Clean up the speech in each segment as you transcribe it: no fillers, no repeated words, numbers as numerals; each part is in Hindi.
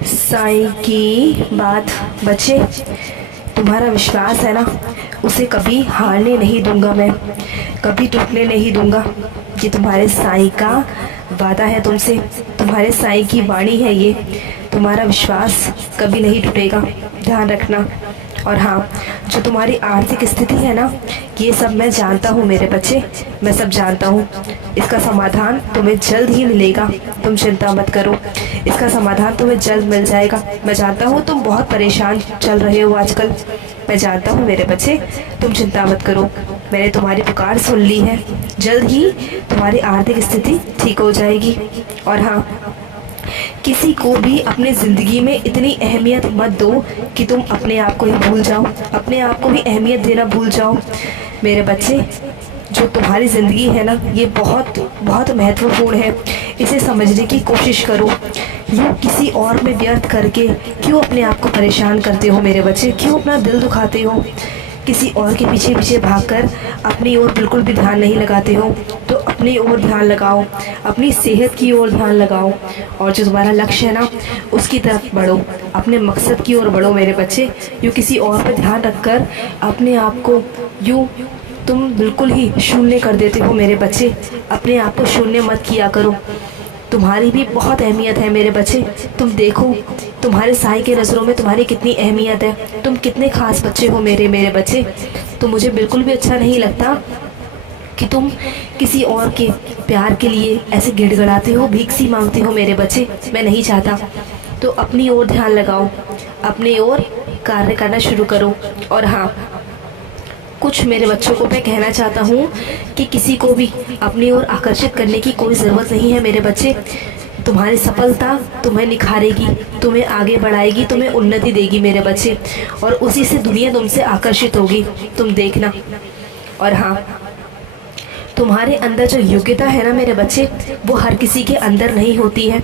साईं की बात बच्चे, तुम्हारा विश्वास है ना, उसे कभी हारने नहीं दूंगा मैं, कभी टूटने नहीं दूंगा। ये तुम्हारे साईं का वादा है तुमसे, तुम्हारे साईं की वाणी है ये। तुम्हारा विश्वास कभी नहीं टूटेगा, ध्यान रखना। और हाँ, जो तुम्हारी आर्थिक स्थिति है ना, ये सब मैं जानता हूँ मेरे बच्चे, मैं सब जानता हूँ। इसका समाधान तुम्हें जल्द ही मिलेगा, तुम चिंता मत करो। इसका समाधान तुम्हें जल्द मिल जाएगा। मैं जानता हूँ तुम बहुत परेशान चल रहे हो आजकल, मैं जानता हूँ मेरे बच्चे, तुम चिंता मत करो। मैंने तुम्हारी पुकार सुन ली है, जल्द ही तुम्हारी आर्थिक स्थिति ठीक हो जाएगी। और हाँ, किसी को भी अपने ज़िंदगी में इतनी अहमियत मत दो कि तुम अपने आप को ही भूल जाओ, अपने आप को भी अहमियत देना भूल जाओ। मेरे बच्चे, जो तुम्हारी ज़िंदगी है ना, ये बहुत बहुत महत्वपूर्ण है, इसे समझने की कोशिश करो। यूँ किसी और में व्यर्थ करके क्यों अपने आप को परेशान करते हो मेरे बच्चे, क्यों अपना दिल दुखाते हो? किसी और के पीछे पीछे भागकर अपनी ओर बिल्कुल भी ध्यान नहीं लगाते हो, तो अपनी ओर ध्यान लगाओ, अपनी सेहत की ओर ध्यान लगाओ, और जो तुम्हारा लक्ष्य है ना, उसकी तरफ बढ़ो, अपने मकसद की ओर बढ़ो मेरे बच्चे। यूँ किसी और पर ध्यान रखकर अपने आप को यूँ तुम बिल्कुल ही शून्य कर देते हो मेरे बच्चे। अपने आप को शून्य मत किया करो, तुम्हारी भी बहुत अहमियत है मेरे बच्चे। तुम देखो तुम्हारे साईं के नज़रों में तुम्हारी कितनी अहमियत है, तुम कितने खास बच्चे हो मेरे बच्चे। तो मुझे बिल्कुल भी अच्छा नहीं लगता कि तुम किसी और के प्यार के लिए ऐसे गिड़गिड़ाते हो, भीख सी मांगते हो मेरे बच्चे। मैं नहीं चाहता, तो अपनी ओर ध्यान लगाओ, अपनी ओर कार्य करना शुरू करो। और हाँ, कुछ मेरे बच्चों को मैं कहना चाहता हूँ कि किसी को भी अपनी ओर आकर्षित करने की कोई ज़रूरत नहीं है मेरे बच्चे। तुम्हारी सफलता तुम्हें निखारेगी, तुम्हें आगे बढ़ाएगी, तुम्हें उन्नति देगी मेरे बच्चे, और उसी से दुनिया तुमसे आकर्षित होगी, तुम देखना। और हाँ, तुम्हारे अंदर जो योग्यता है ना मेरे बच्चे, वो हर किसी के अंदर नहीं होती है।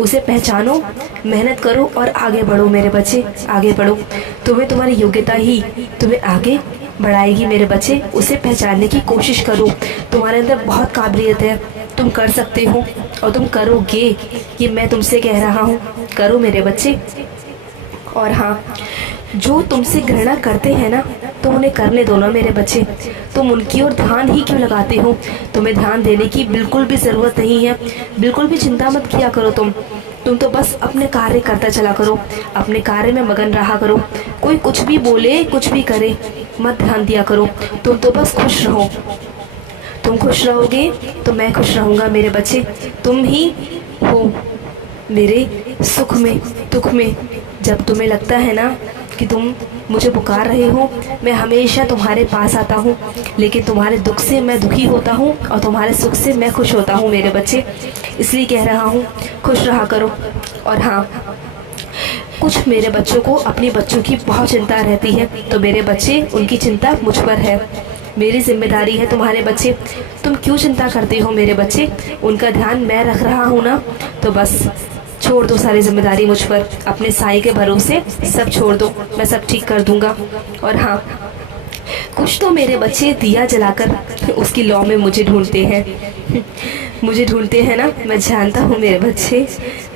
उसे पहचानो, मेहनत करो और आगे बढ़ो मेरे बच्चे, आगे बढ़ो। तुम्हें तुम्हारी योग्यता ही तुम्हें आगे बढ़ाएगी मेरे बच्चे, उसे पहचानने की कोशिश करो। तुम्हारे अंदर बहुत काबिलियत है, तुम कर सकते हो और तुम करोगे, ये मैं तुमसे कह रहा हूँ, करो मेरे बच्चे। और हाँ, जो तुमसे घृणा करते हैं ना, तो उन्हें करने दो ना मेरे बच्चे। तुम उनकी ओर ध्यान ही क्यों लगाते हो? तुम्हें ध्यान देने की बिल्कुल भी ज़रूरत नहीं है, बिल्कुल भी चिंता मत किया करो तुम तो बस अपने कार्य करता चला करो, अपने कार्य में मगन रहा करो। कोई कुछ भी बोले, कुछ भी करे, मत ध्यान दिया करो। तुम तो बस खुश रहो, तुम खुश रहोगे तो मैं खुश रहूँगा मेरे बच्चे। तुम ही हो मेरे सुख में, दुख में। जब तुम्हें लगता है ना कि तुम मुझे पुकार रहे हो, मैं हमेशा तुम्हारे पास आता हूँ, लेकिन तुम्हारे दुख से मैं दुखी होता हूँ और तुम्हारे सुख से मैं खुश होता हूँ मेरे बच्चे। इसलिए कह रहा हूँ, खुश रहा करो। और हाँ, कुछ मेरे बच्चों को अपने बच्चों की बहुत चिंता रहती है, तो मेरे बच्चे, उनकी चिंता मुझ पर है, मेरी जिम्मेदारी है तुम्हारे बच्चे। तुम क्यों चिंता करते हो मेरे बच्चे? उनका ध्यान मैं रख रहा हूँ ना, तो बस छोड़ दो सारी जिम्मेदारी मुझ पर, अपने साईं के भरोसे सब छोड़ दो, मैं सब ठीक कर दूंगा। और हाँ, कुछ तो मेरे बच्चे दिया जलाकर उसकी लौ में मुझे ढूंढते हैं, मुझे ढूंढते हैं ना। मैं जानता हूँ मेरे बच्चे,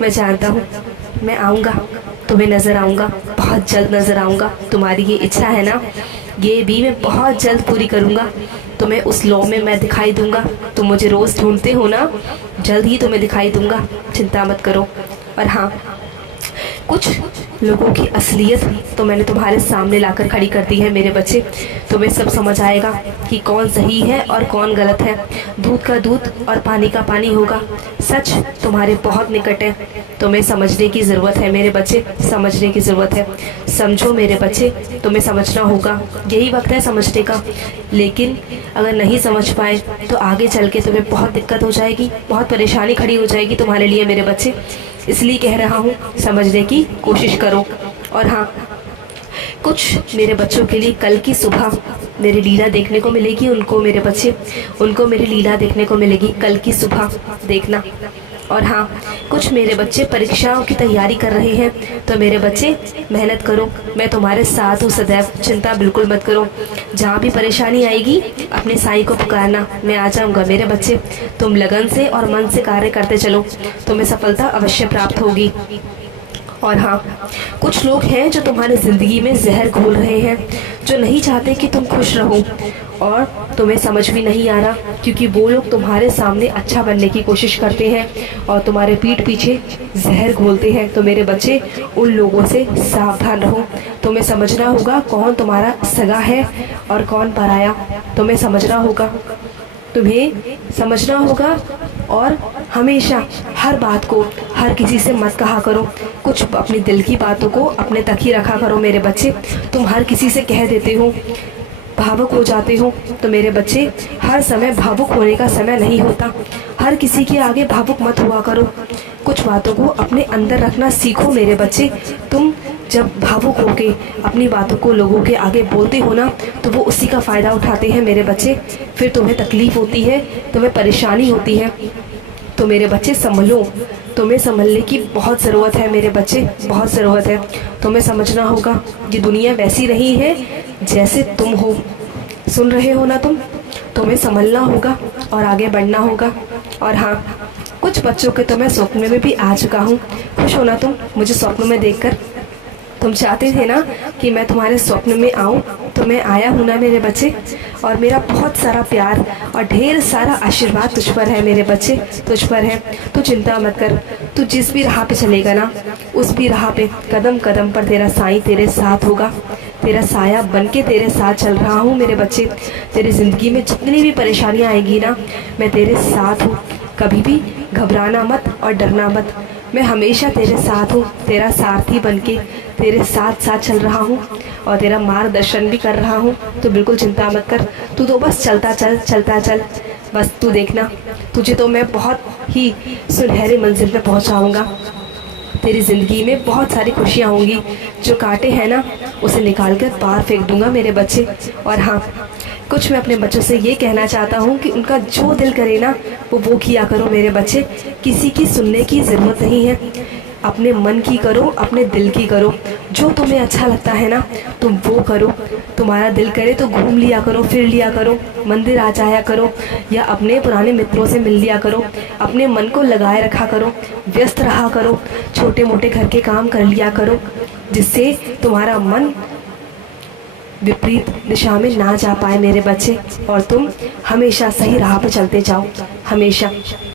मैं जानता हूँ, मैं आऊँगा, तुम्हें नज़र आऊँगा, बहुत जल्द नज़र आऊँगा। तुम्हारी ये इच्छा है ना, ये भी मैं बहुत जल्द पूरी करूँगा। तुम्हें उस लौ में मैं दिखाई दूँगा। तुम मुझे रोज़ ढूंढते हो ना, जल्द ही तुम्हें दिखाई दूँगा, चिंता मत करो। और हाँ, कुछ लोगों की असलियत तो मैंने तुम्हारे सामने लाकर खड़ी कर दी है मेरे बच्चे। तुम्हें सब समझ आएगा कि कौन सही है और कौन गलत है। दूध का दूध और पानी का पानी होगा। सच तुम्हारे बहुत निकट है, तुम्हें समझने की ज़रूरत है मेरे बच्चे, समझने की ज़रूरत है। समझो मेरे बच्चे, तुम्हें समझना होगा, यही वक्त है समझने का। लेकिन अगर नहीं समझ पाए तो आगे चल के तुम्हें बहुत दिक्कत हो जाएगी, बहुत परेशानी खड़ी हो जाएगी तुम्हारे लिए मेरे बच्चे। इसलिए कह रहा हूँ, समझने की कोशिश करो। और हाँ, कुछ मेरे बच्चों के लिए कल की सुबह मेरी लीला देखने को मिलेगी। उनको मेरे बच्चे, उनको मेरी लीला देखने को मिलेगी कल की सुबह, देखना। और हाँ, कुछ मेरे बच्चे परीक्षाओं की तैयारी कर रहे हैं, तो मेरे बच्चे मेहनत करो, मैं तुम्हारे साथ हूँ सदैव, चिंता बिल्कुल मत करो। जहाँ भी परेशानी आएगी अपने साईं को पुकारना, मैं आ जाऊँगा मेरे बच्चे। तुम लगन से और मन से कार्य करते चलो, तुम्हें सफलता अवश्य प्राप्त होगी। और हाँ, कुछ लोग हैं जो तुम्हारी ज़िंदगी में जहर घोल रहे हैं, जो नहीं चाहते कि तुम खुश रहो, और तुम्हें समझ भी नहीं आ रहा, क्योंकि वो लोग तुम्हारे सामने अच्छा बनने की कोशिश करते हैं और तुम्हारे पीठ पीछे जहर घोलते हैं। तो मेरे बच्चे, उन लोगों से सावधान रहो। तुम्हें समझना होगा कौन तुम्हारा सगा है और कौन पराया। तुम्हें समझना होगा, और हमेशा हर बात को हर किसी से मत कहा करो। कुछ अपनी दिल की बातों को अपने तक ही रखा करो मेरे बच्चे। तुम हर किसी से कह देते हो, भावुक हो जाते हो। तो मेरे बच्चे, हर समय भावुक होने का समय नहीं होता। हर किसी के आगे भावुक मत हुआ करो। कुछ बातों को अपने अंदर रखना सीखो मेरे बच्चे। तुम जब भावुक होके अपनी बातों को लोगों के आगे बोलते हो ना, तो वो उसी का फ़ायदा उठाते हैं मेरे बच्चे। फिर तुम्हें तकलीफ़ होती है, तुम्हें परेशानी होती है। तो मेरे बच्चे संभलो, तुम्हें संभलने की बहुत ज़रूरत है मेरे बच्चे, बहुत ज़रूरत है। तुम्हें समझना होगा ये दुनिया वैसी नहीं है जैसे तुम हो। सुन रहे हो ना तुम्हें संभलना होगा और आगे बढ़ना होगा। और हाँ, कुछ बच्चों के तो मैं स्वप्न में भी आ चुका हूँ। खुश हो ना तुम मुझे स्वप्न में देखकर? तुम चाहते थे ना कि मैं तुम्हारे स्वप्न में आऊँ, तो मैं आया हूँ ना मेरे बच्चे। और मेरा बहुत सारा प्यार और ढेर सारा आशीर्वाद तुझ पर है मेरे बच्चे, तुझ पर है। तो चिंता मत कर, तू जिस भी राह पे चलेगा ना, उस भी राह पे कदम कदम पर तेरा साईं तेरे साथ होगा। तेरा साया बन के तेरे साथ चल रहा हूँ मेरे बच्चे। तेरी ज़िंदगी में जितनी भी परेशानियाँ आएगी ना, मैं तेरे साथ हूँ। कभी भी घबराना मत और डरना मत। मैं हमेशा तेरे साथ हूँ, तेरा सारथी बन के तेरे साथ साथ चल रहा हूँ और तेरा मार्गदर्शन भी कर रहा हूँ। तो बिल्कुल चिंता मत कर, तू तो बस चलता चल। बस तू देखना, तुझे तो मैं बहुत ही सुनहरी मंजिल पे पहुँचाऊँगा। तेरी ज़िंदगी में बहुत सारी खुशियाँ होंगी। जो कांटे हैं ना, उसे निकाल कर पार फेंक दूँगा मेरे बच्चे। और हाँ, कुछ मैं अपने बच्चों से ये कहना चाहता हूँ कि उनका जो दिल करे ना, वो किया करो मेरे बच्चे। किसी की सुनने की ज़रूरत नहीं है। अपने मन की करो, अपने दिल की करो। जो तुम्हें अच्छा लगता है ना, तुम वो करो। तुम्हारा दिल करे तो घूम लिया करो, फिर लिया करो, मंदिर आ जाया करो, या अपने पुराने मित्रों से मिल लिया करो। अपने मन को लगाए रखा करो, व्यस्त रहा करो, छोटे मोटे घर के काम कर लिया करो, जिससे तुम्हारा मन विपरीत दिशा में ना जा पाए मेरे बच्चे, और तुम हमेशा सही राह पे चलते जाओ, हमेशा।